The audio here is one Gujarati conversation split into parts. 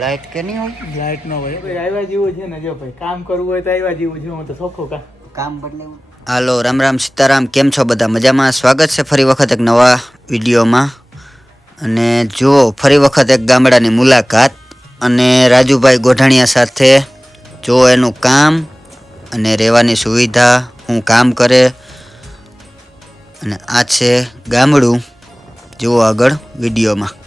લાઈટ કે નહીં હોય? લાઈટ નો હોય. ભાઈ આવ્યા જેવું છે ને જો ભાઈ કામ કરવું હોય તો આવ્યા જેવું છે હું તો સોખો કા કામ બદલે હાલો રામ રામ સીતારામ કેમ છો બધા? મજામાં? સ્વાગત છે ફરી વખત એક નવા વિડીયોમાં. અને જુઓ ફરી વખત એક ગામડાની મુલાકાત. અને રાજુભાઈ ગોઢાણિયા સાથે જો એનું કામ અને રહેવાની સુવિધા હું કામ કરે. અને આ છે ગામડું. જુઓ આગળ વિડીયોમાં.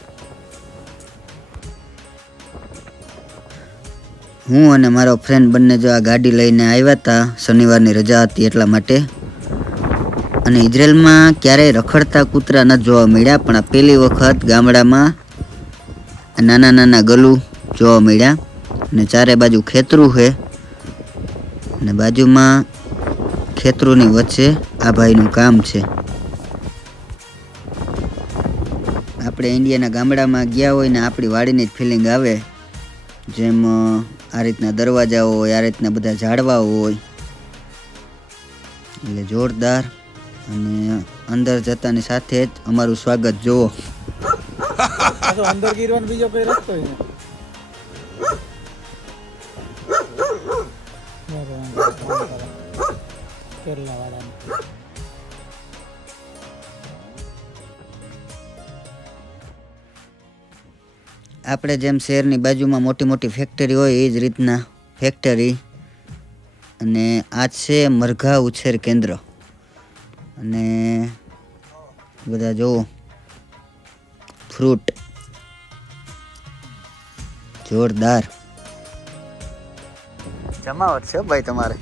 હું અને મારો ફ્રેન્ડ બંને જો આ ગાડી લઈને આવ્યા હતા શનિવારની રજા હતી એટલા માટે. અને ઇઝરાયલમાં ક્યારેય રખડતા કૂતરા ન જોવા મળ્યા, પણ આ પહેલી વખત ગામડામાં નાના નાના ગલું જોવા મળ્યા. અને ચારે બાજુ ખેતરું છે. અને બાજુમાં ખેતરુંની વચ્ચે આ ભાઈનું કામ છે. આપણે ઇન્ડિયાના ગામડામાં ગયા હોય ને આપણી વાડીની જ ફિલિંગ આવે. જેમ આ રીતના દરવાજા હોય, આ રીતના બધા ઝાડવા હોય. એટલે જોરદાર અને અંદર જતાની સાથે જ અમારું સ્વાગત જુઓ. કેરલા વાળાનો આપણે જેમ શહેરની બાજુમાં મોટી મોટી ફેક્ટરી હોય, એ જ રીતના ફેક્ટરી અને આ છે મરઘા ઉછેર કેન્દ્ર. અને બધા જુઓ ફ્રૂટ જોરદાર. જમાવટ છે ભાઈ તમારે.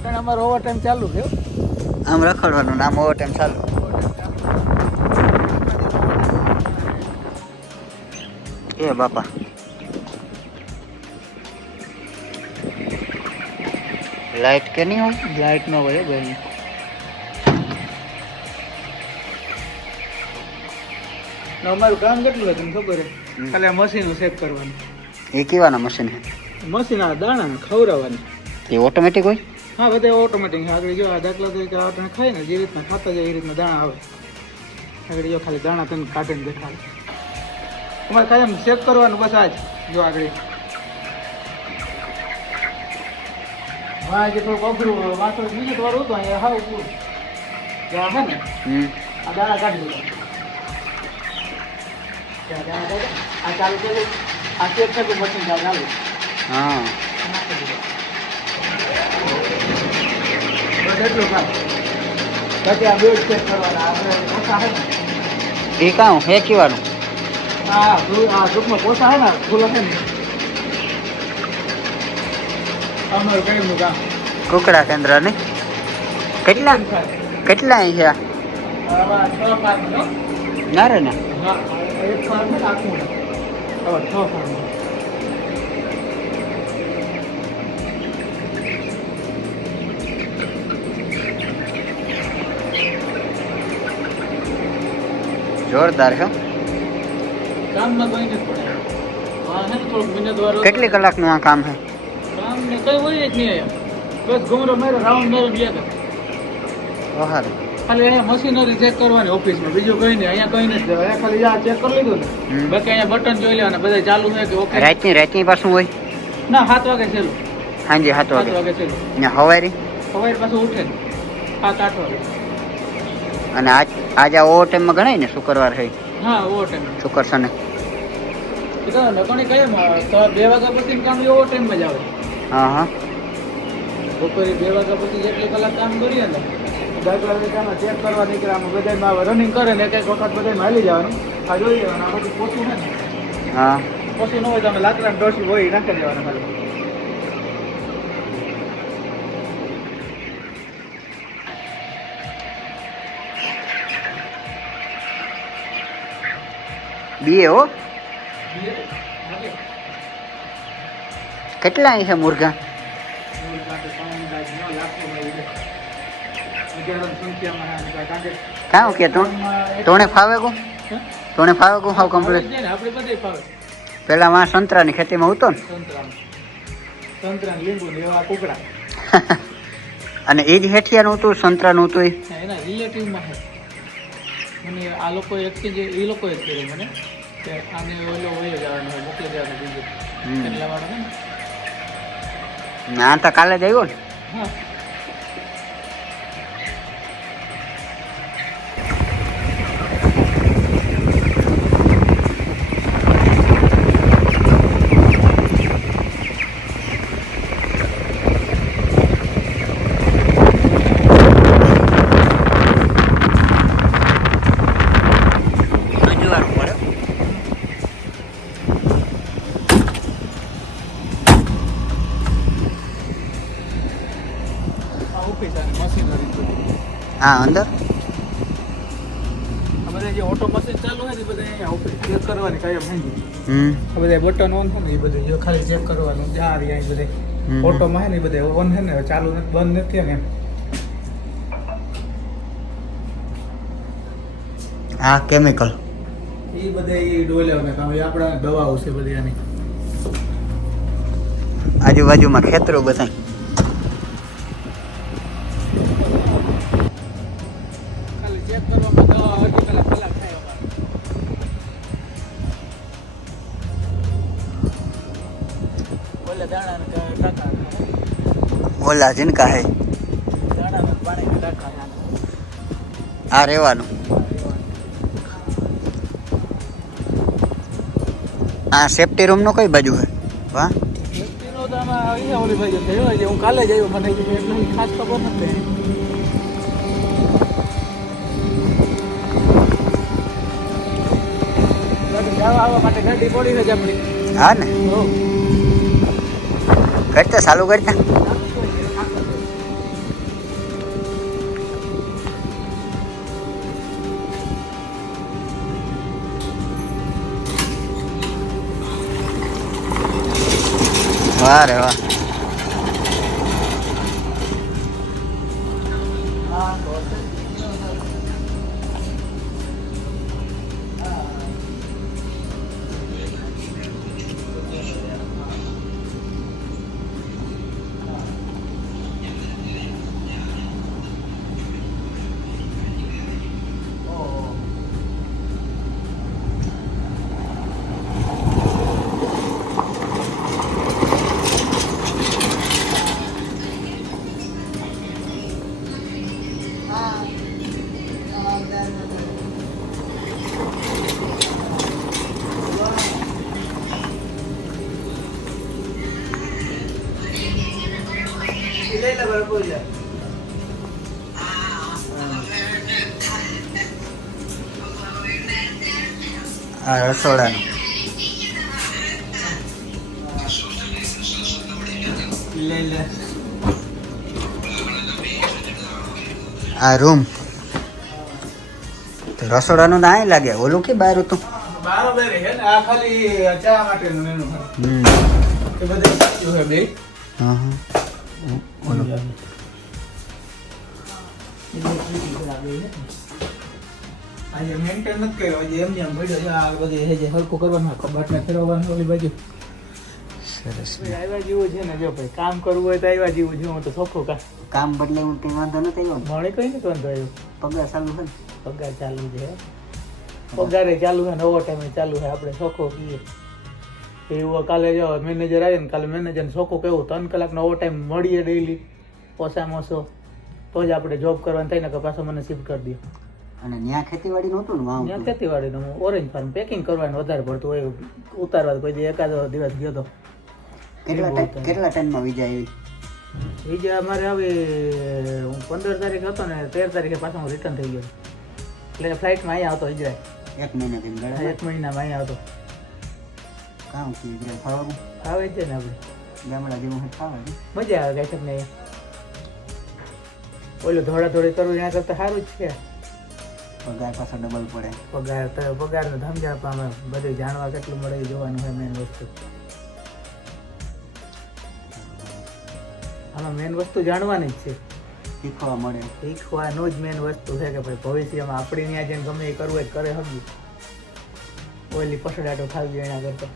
ટાણે અમારો ઓવર ટાઈમ ચાલુ થયો. આમ રખડવાનું નામ ઓવર ટાઈમ ચાલુ. એ બાપા. લાઈટ કે નહીં હોય? લાઈટ નો હોય ભાઈ. અમારું કામ કેટલું હતું ખબર હે? ખાલી આ મશીન ચેક કરવાનું. એ કેવાના મશીન છે મશીન આ દાણા ખવડાવવાની. એ ઓટોમેટિક હોય? હા બધા ઓટોમેટિક આગળ જો આ દાખલા તરીકે આપણે ખાય ને જે રીતના ખાતા જાય એ રીતના દાણા આવે. આગળ જો ખાલી દાણા તને કાઢીને દેખાડે. તમારે એમ ચેક કરવાનું બસ આજ. જો આગળ. હા જે થોડુંક અઘરું વાંચો બીજું વાળું હતું અહીંયા હા પૂરું જો છે ને હમ. આ દાણા કાઢી દીધા. આ ચાલુ કર્યું આ ચેક કર્યું મશીન ચાલુ. હા. નાખી દીધું. બસ એટલું કામ પછી આ બેડ ચેક કરવાના આપણે પોસા હે એ હે આ ટૂંકમાં પોસા હે ને ફૂલ હે ને. અમારું કઈનું કામ. કુકડા કેન્દ્ર ને કેટલા કેટલા અહીં છે. ના રે ના. એક ફાર્મ ને આખું. છ ફાર્મ જોરદાર છે. કામમાં કોઈ નથી પડે. કેટલી કલાકનું આ કામ છે? કામ ને કઈ હોય જ નહીં બસ ઘૂમરો માર્યો રાઉન્ડ માર્યો ગયા હતા ખાલી અહીંયા મશીનરી ચેક કરવાની ઓફિસમાં બીજું કંઈ નહીં અહીંયા કંઈ નથી. અહીંયા ખાલી આ ચેક કરી લીધું ને. બાકી અહીંયા બટન જોઈ લેવાના બધા ચાલુ છે કે ઓકે? રાતની રાતની પાછું હોય? ના સાત વાગે છેલ્લું. સાંજે સાત વાગે. વાગે છેલ્લું. ને હવારી? સવારે પાછું ઉઠે. સાત આઠ વાગે. અને આજ આજે ઓવર ટાઈમમાં ગણાય ને શુક્રવાર છે હા ઓવર ટાઈમ શુક્ર તો બે વાગ્યા પછી કામ ઓવર ટાઈમમાં જ આવે. હા હા. બપોરે બે વાગ્યા પછી જેટલી કલાક કામ કરીએ ને ચેક કરવા નીકળ્યા બધામાં રનિંગ કરે ને એક એક વખત બધામાં હાલી જવાનું. આ જોઈ લેવાનું આ બધું પોતું ને. હા. પછી ન હોય તો અમે લાકડા ડોસી હોય નાખી દેવાના ખાલી. બે હો. કેટલા અહીં છે મુર્ગા? કાં કે તો તોણે ફાવે કો? તોણે ફાવે કો હાવ કમ્પ્લીટ પેલા માં સંતરાની ખેતીમાં ઉતો ને? સંતરા સંતરા લીંબુ ને એવા કુકડા. અને એ જ હેઠિયાનું હતું સંતરાનું હતું એ એના રિલેટિવમાં છે. મને આ લોકો એક્સચેન્જ એ લોકોએ કર્યું મને. કે આને ઓલો હોય જવાનું હોય મોકલી દેવાનું બીજું. એટલા વાળો ને. ના તો કાલે જ આવ્યો ને. હા. ઓફિસ અને મશીનરી હા અંદર? બધા જે ઓટો મશીન ચાલુ હોય ને એ બધા અહીંયા ઓફિસ ચેક કરવાની કાયમ હમ. આ બધા બટન ઓન છે ને એ બધું જો ખાલી ચેક કરવાનું. જે ઓટોમાં છે ને એ બધા ઓન છે ને ચાલુ નથી બંધ નથી ને આ કેમિકલ એ બધા એ ડોલ્યા ને કામ આપણા દવાઓ છે બધી આની આજુબાજુમાં ખેતરો બધા ઓલા જીનકા હે આ રહેવાનું. આ સેફ્ટી રૂમ નો કઈ બાજુ હે? વાહ. હું કાલે જ આવ્યો મને ખાસ ખબર નથી હા ને. કરતા ચાલુ કરતા વાહ રે વાહ. લઈ લે બરાબર લે આ રસોડાનું લે લે આ રૂમ તો રસોડાનું ના અહીં લાગે. ઓલું કે બહાર હતું બરાબર છે ને. આ ખાલી ચા માટેનું એનું છે. હમ. એ બધે સાચું છે બે. હા હા ઓલું. આજે મેન્ટેન નથી કર્યો. આજે એમ જેમ પડ્યો આ બધી છે જે હરખું કરવાનું કબાટને ફેરવવાનું બાજુ. સરસ. આવ્યા જેવું છે ને જો ભાઈ કામ કરવું હોય તો આવ્યા જેવું છે. હું તો સોખું કા કામ બદલે હું કઈ વાંધો નથી આવ્યો? મળે કઈ નથી વાંધો આવ્યો. પગાર ચાલુ હોય ને? પગાર ચાલુ છે. પગારે ચાલુ છે ને ઓવર ટાઈમે ચાલુ છે. આપણે સોખો કહીએ. એવું કાલે જો મેનેજર આવે ને કાલે મેનેજરને સોખો કેવું ત્રણ કલાકનો ઓવર ટાઈમ મળીએ ડેઈલી ઓછામાં ઓછો. તો જ આપણે જોબ કરવાનું થાય ને કે પાછો મને શિફ્ટ કરી દો. અને ત્યાં ખેતીવાડી નહોતું ને વાવ ત્યાં ખેતીવાડીનું ઓરેન્જ ફાર્મ પેકિંગ કરવાનું વધારે પડતું હોય. ઉતારવા કોઈ એકાદ દિવસ ગયો તો. કેટલા કેટલા ટાઈમમાં વિજા આવી? બીજા અમારે હવે હું પંદર તારીખે હતો ને તેર તારીખે પાછો હું રિટર્ન થઈ ગયો. એટલે ફ્લાઇટમાં અહીંયા આવતો ઇજરાય એક મહિના થી ગળા એક મહિનામાં અહીંયા આવતો. કામથી ઇઝરાયલ ખાવાનું? આવે છે ને આપણે. ગામડા જેવું ખાવાનું મજા આવે ગાયઠક ને અહીંયા. ઓલું ધોળા ધોળે કરવું એના કરતાં સારું જ છે. પગાર પાછો ડબલ પડે. પગાર તો પગારનો ધમજા પણ અમે બધું જાણવા કેટલું મળે જોવાનું હોય મેન વસ્તુ. આમાં મેન વસ્તુ જાણવાની જ છે. શીખવા મળે. શીખવાનું જ મેન વસ્તુ છે કે ભાઈ ભવિષ્યમાં આપણી ત્યાં જઈને ગમે એ કરવું એ કરે હજી ઓલી પસડાટો ખાવી એના કરતા.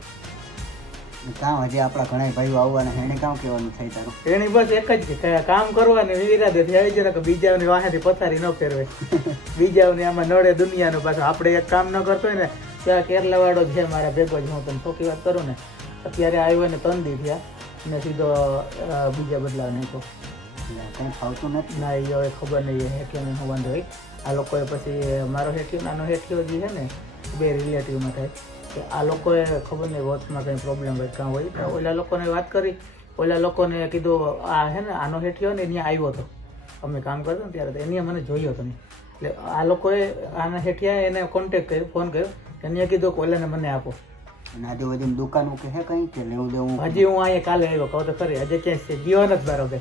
કામ હજી આપણા ઘણા ભાઈઓ આવવાના એને કામ કહેવાનું થાય તારું? એની બસ એક જ કામ કરવાની વિરાદે આવી જાય કે બીજાઓની વાહેથી પથારી ન ફેરવે બીજાઓની આમાં નડે દુનિયાનું પાછું. આપણે એક કામ ન કરતો હોય ને ત્યાં કેરલાવાળો છે મારા ભેગો જ. હું તને ચોખ્ખી વાત કરું ને અત્યારે આવ્યો ને ત્રણ દી થયા. ને સીધો બીજા બદલાવ નાખ્યો. કંઈ ફાવતું નથી. ના એ હવે ખબર નહીં નહીં શું વાંધો હોય. આ લોકોએ પછી મારો હેઠિયો નાનો હેઠિયો જે છે ને બે રિલેટિવમાં થાય. કે આ લોકોએ ખબર નહીં વોચમાં કંઈ પ્રોબ્લેમ હોય કાં હોય. તો ઓલા લોકોને વાત કરી. ઓલા લોકોને કીધું આ છે ને આનો હેઠિયો ને ત્યાં આવ્યો હતો. અમે કામ કરતા ને ત્યારે એની મને જોયો હતો એટલે આ લોકોએ આના હેઠિયા એને કોન્ટેક્ટ કર્યો ફોન કર્યો. એને કીધું કે ઓલાને મને આપો. આજુબાજુ દુકાન કે હે કંઈ કે લેવું દેવું? હજી હું અહીંયા કાલે આવ્યો કહો તો ખરી. હજી ક્યાંય છે? જીવન જ બરાબર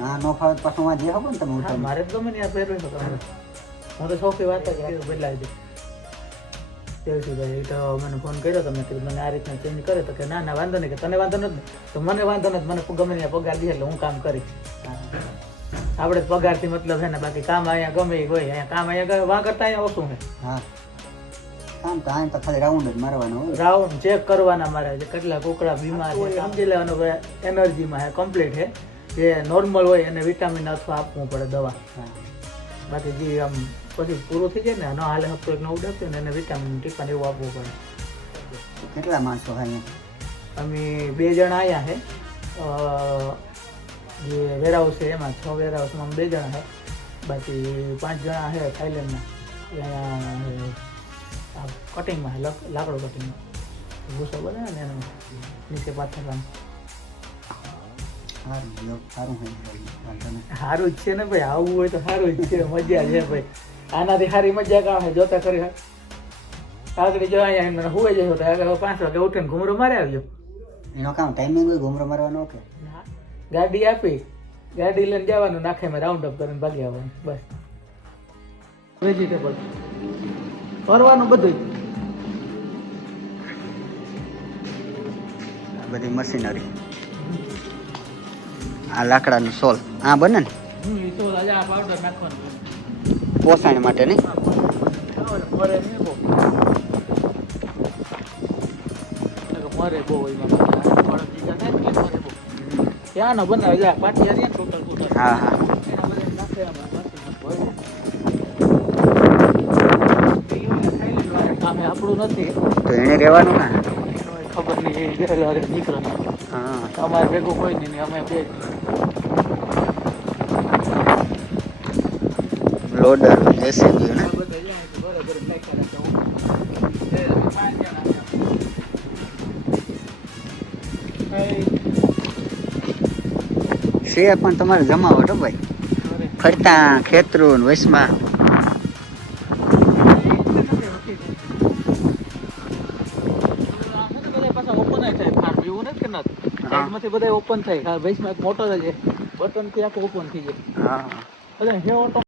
ના નો ફાવે પાછું વાં જે ખબર ને તમે હા મારે તો ગમે ને આ પહેરવી તો હું તો સૌથી વાત જ કે બદલાવી દે. દેવજીભાઈ એ તો મને ફોન કર્યો તો મેં કીધું મને આ રીતના ચેન્જ કરે તો કે ના ના વાંધો નહીં કે તને વાંધો નથી તો મને વાંધો નથી મને ગમે ત્યાં પગાર દે એટલે હું કામ કરીશ. આપણે પગારથી મતલબ છે ને બાકી કામ અહીંયા ગમે હોય અહીંયા કામ અહીંયા વાં કરતા અહીંયા ઓછું છે. હા. કામ તો આમ તો ખાલી રાઉન્ડ જ મારવાનો હોય. રાઉન્ડ ચેક કરવાના મારે કેટલા કોકડા બીમાર છે સમજી લેવાનું એનર્જીમાં હે કમ્પ્લીટ છે. જે નોર્મલ હોય એને વિટામિન અથવા આપવું પડે દવા. બાકી જે આમ પછી પૂરું થઈ જાય ને ન હાલે હપ્તો એક નવું ડબ્યું ને એને વિટામિન ટીકા એવું આપવું પડે. કેટલા માણસો અહીંયા? અમે બે જણા આવ્યા છે જે વેરહાઉસ છે એમાં છ વેરહાઉસમાં અમે બે જણા છે બાકી પાંચ જણા છે થાઈલેન્ડના કટિંગમાં લાકડું કટિંગમાં ભૂસો બને ને એનું નીચે પાથરવાનું. સારું સારું સારું જ છે ને ભાઈ આવવું હોય તો સારું જ છે મજા છે ભાઈ. આનાથી સારી મજા કામ જોતા કરી આગળ જો અહીંયા મને હુવે જશો તો આગળ પાંચ વાગે ઉઠીને ઘૂમરો મારી આવજો એનો કામ ટાઈમિંગ હોય ઘૂમરો મારવાનો કે? ગાડી આપી ગાડી લઈને જવાનું નાખે મેં રાઉન્ડ અપ કરીને ભાગી આવવાનું બસ. વેજીટેબલ ફરવાનું બધું બધી મશીનરી. આ લાકડાનું સોલ. આ બને ને? પોસાણ માટે નહીં હા હા. આપણું નથી. તો એને રહેવાનું ના? ખબર નહીં એ નીકળે હા. અમારે ભેગું કોઈ નહીં અમે બે પાંચ જેસીબી. છે પણ તમારે જમાવટ હો ભાઈ. ફરતા ખેતરું ને બધા ઓપન થાય હા, મોટો જ છે બટનથી આખો ઓપન થઈ જાય હા એટલે હે ઓટો